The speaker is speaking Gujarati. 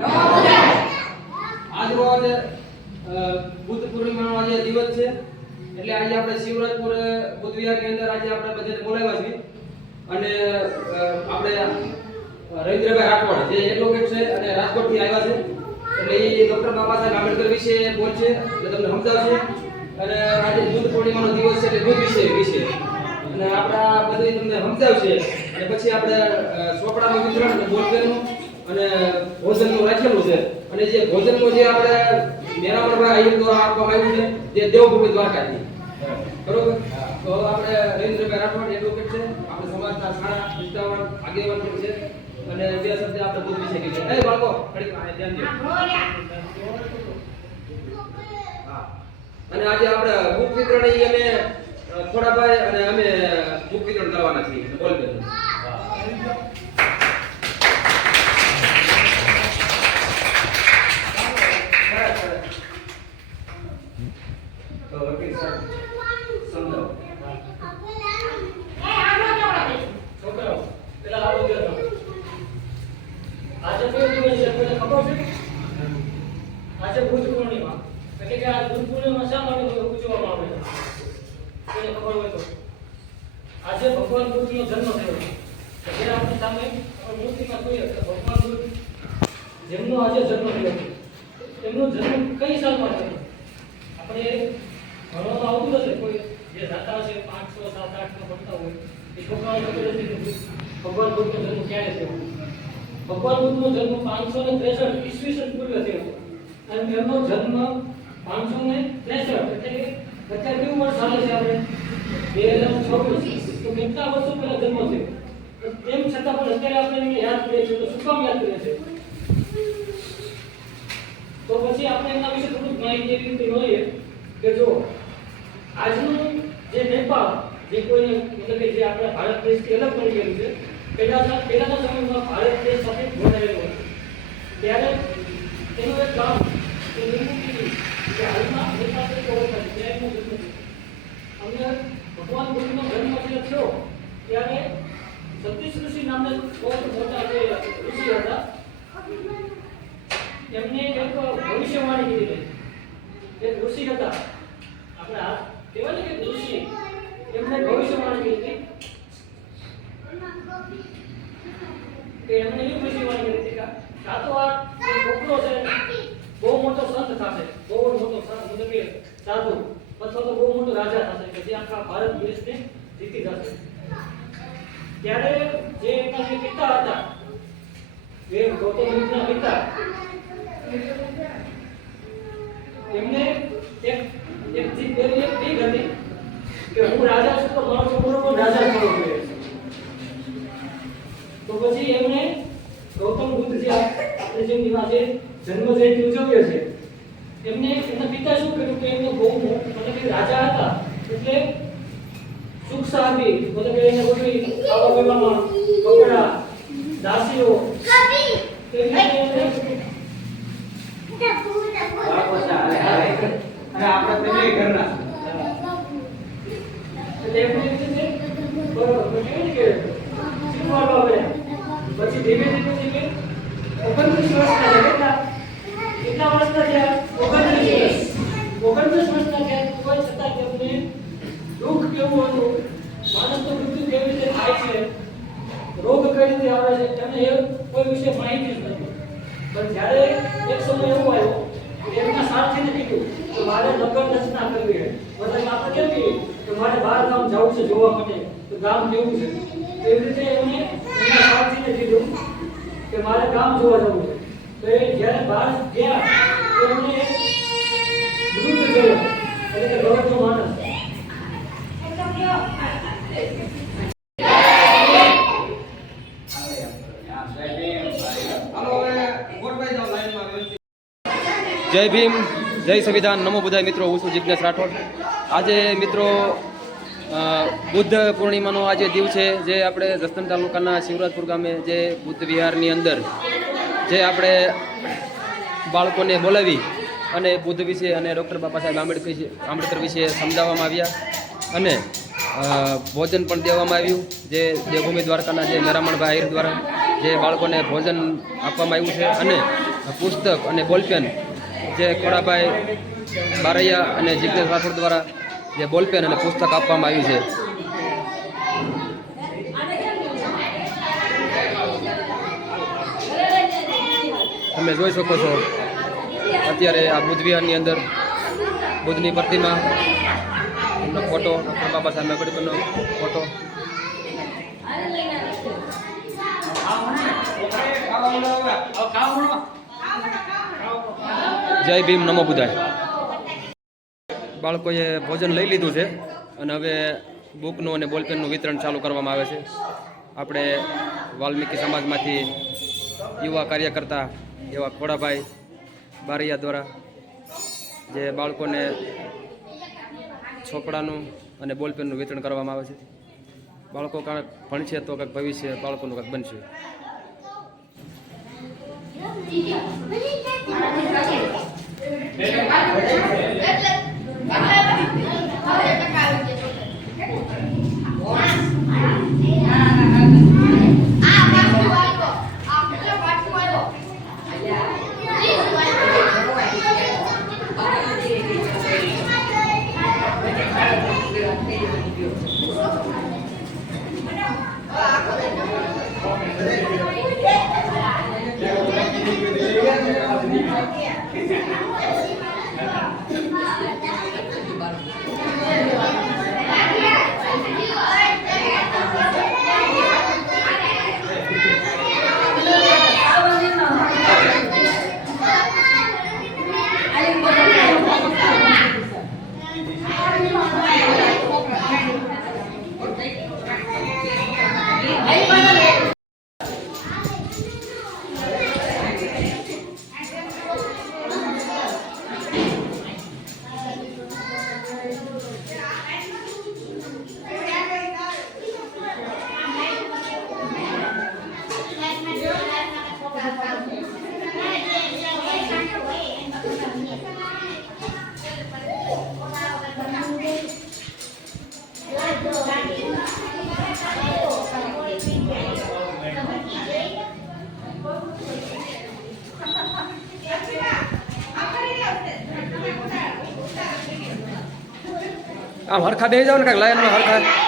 આજ રોજ બુદ્ધ પૂર્ણિમાનો આજે દિવસ છે એટલે આજે આપણે શિવરાજપુર બુદ્ધ વિહારની અંદર આજે આપણે બધાને બોલાવ્યા છીએ અને આપણે રવિન્દ્રભાઈ રાઠોડ જે એડવોકેટ છે અને રાજકોટથી આવ્યા છે એટલે એ ડોક્ટર બાબા સાહેબ આંબેડકર વિશે બોલશે એટલે તમને સમજાવશે અને આજે બુદ્ધ પૂર્ણિમાનો દિવસ છે એટલે બુદ્ધ વિશે અને આપણા બધું તમને સમજાવશે અને પછી આપણે ચોપડાનું વિતરણ અને બોલવાનું અને ભોજનનું રાખેલું છે અને જે ભોજનમાં જે આપણે મેરામણભાઈ આહિર દ્વારા આપવામાં આવ્યું છે જે દેવભૂમિ દ્વારકાથી બરોબર તો આપણે રવિન્દ્રભાઈ રાઠોડ એડવોકેટ છે આપણે સમાજના સારા નિષ્ઠાવાન આગેવાન પણ છે અને બે શબ્દ આપણે બુદ્ધ વિશે કીધું એ બાળકો ઘડીક ધ્યાન દો હા અને આજે આપણે બુક વિતરણ અમે થોડાભાઈ અને અમે બુક વિતરણ કરવાના છીએ બોલ દે આજે બુદ્ધ પૂર્ણિમા એટલે કે આ બુદ્ધ પૂર્ણિમા શા માટે ઉજવવામાં આવે છે એને ખબર હોય તો આજે ભગવાન બુદ્ધનો જન્મ થયો છે જે આપણી સામે મૂર્તિમાં જોઈએ કે ભગવાન બુદ્ધ જેમનો આજે જન્મ થયો છે તેમનો જન્મ કઈ સાલમાં થયો આપણે ભણવામાં આવતું હશે કોઈ જે જાતા હશે 500 7 8 માં ભણતા હોય એ છોકરાઓને ખબર હશે કે ભગવાન બુદ્ધનો જન્મ ક્યારે થયો ભગવાન બુદ્ધનો જન્મ 563 ઈસવીસન પૂર્વે થયો અને એમનો જન્મ 563 એટલે કે અત્યારે કેવું વર્ષ ચાલે છે આપણે 2026 તો કેટલા વર્ષો પહેલા જન્મ થયો તેમ છતાં પણ અત્યારે આપણે એને યાદ કરીએ છીએ તો શું કામ યાદ કરીએ છીએ તો પછી આપણે એના વિશે થોડું માહિતી એવી રીતે લઈએ કે જો આજનું જે નેપાળ જે કોઈને એટલે કે જે આપણા ભારત દેશથી અલગ પડી ગયું છે પહેલાના સમયમાં ભારત દેશ સાથે જોડાયેલો હતો ત્યારે એનું એક ગામ કે જે હાલમાં નેપાળ તરીકે ઓળખાય છે ત્યાં એમનો જન્મ થયો અને ભગવાન બુદ્ધનો જન્મ જ્યારે થયો ત્યારે સતીશ ઋષિ નામના બહુ મોટા જે ઋષિ હતા એમને એક ભવિષ્યવાણી કીધી એક ઋષિ હતા આપણે આ કહેવાય ને કે ઋષિ એમને ભવિષ્યવાણી કીધી કે એમને એવી ભવિષ્યવાણી કરી હતી કે આ તો આ જે છોકરો છે બહુ મોટો સંત થશે બહુ મોટો સંત મતલબ કે સાધુ અથવા તો બહુ મોટો રાજા થશે કે જે આખા ભારત દેશને જીતી જશે ત્યારે જે એમના જે પિતા હતા એ ગૌતમ બુદ્ધના પિતા એમને એક જીત એવી એક બીક હતી કે હું રાજા છું તો મારો છોકરો પણ રાજા થવો જોઈએ તો પછી એમને ગૌતમ બુદ્ધ જે આપણે જેમની આજે જન્મ જયંતિ ઉજવીએ છીએ એમને એમના પિતા શું કર્યું કે એમને બહુ મતલબ કે રાજા હતા એટલે સુખ શાંતિ મતલબ કે એને બધી ખાવા પીવામાં કપડા દાસીઓ અને આપણે પેલી ઘરના એટલે એમને બરોબર કેવી કે શીખવાડવા પડ્યા પછી ધીમે ધીમે 29 વર્ષના કેટલા વર્ષના થયા 29 વર્ષના થયા તો છતાં તેમને દુઃખ કેવું હતું માણસનું મૃત્યુ કેવી રીતે થાય છે રોગ કઈ રીતે આવે છે તેમને એ કોઈ વિશે માહિતી જ નથી પણ જ્યારે એક સમય એવો આવ્યો કે એમના સાથીને કીધું કે મારે નગર રચના કરવી છે મતલબ આપણે કેમ કહીએ કે મારે બહાર ગામ જવું છે જોવા માટે તો ગામ કેવું છે એવી રીતે એમને એમના સાથીને કીધું કે મારે ગામ જોવા જવું છે તો એ જ્યારે બહાર ગયા તો એમને વૃદ્ધ જોયો એટલે કે ગૌરવનો માણસ જય ભીમ જય સંવિધાન નમો બુદ્ધાય મિત્રો હું છું જિજ્ઞેશ રાઠોડ આજે મિત્રો બુદ્ધ પૂર્ણિમાનો આજે દિવસ છે જે આપણે જસદણ તાલુકાના શિવરાજપુર ગામે જે બુદ્ધ વિહારની અંદર જે આપણે બાળકોને બોલાવી અને બુદ્ધ વિશે અને ડૉક્ટર બાબા સાહેબ આંબેડકર વિશે સમજાવવામાં આવ્યા અને ભોજન પણ દેવામાં આવ્યું જે દેવભૂમિ દ્વારકાના જે મેરામણભાઈ આહિર દ્વારા જે બાળકોને ભોજન આપવામાં આવ્યું છે અને પુસ્તક અને બોલપેન જે ખોડાભાઈ બારૈયા અને જિજ્ઞેશ રાઠોડ દ્વારા જે બોલપેન અને પુસ્તક આપવામાં આવ્યું છે. તમે જોઈ શકો છો અત્યારે આ બુદ્ધ વિહારની અંદર બુદ્ધની પ્રતિમા, એમનો photo, doctor Baba Saheb આંબેડકરનો photo. જય ભીમ, નમો બુદ્ધાય. બાળકોએ ભોજન લઈ લીધું છે અને હવે બુકનું અને બોલપેનનું વિતરણ ચાલુ કરવામાં આવે છે. આપણે વાલ્મીકી સમાજમાંથી યુવા કાર્યકર્તા એવા ખોડાભાઈ બારૈયા દ્વારા જે બાળકોને ચોપડાનું અને બોલપેનનું વિતરણ કરવામાં આવે છે. બાળકો કાંઈક ભણશે તો કંઈક ભવિષ્ય બાળકોનું કંઈક બનશે. આમ હરખા બેસી જાવ ને કાંઈક લાઈનમાં હરખા.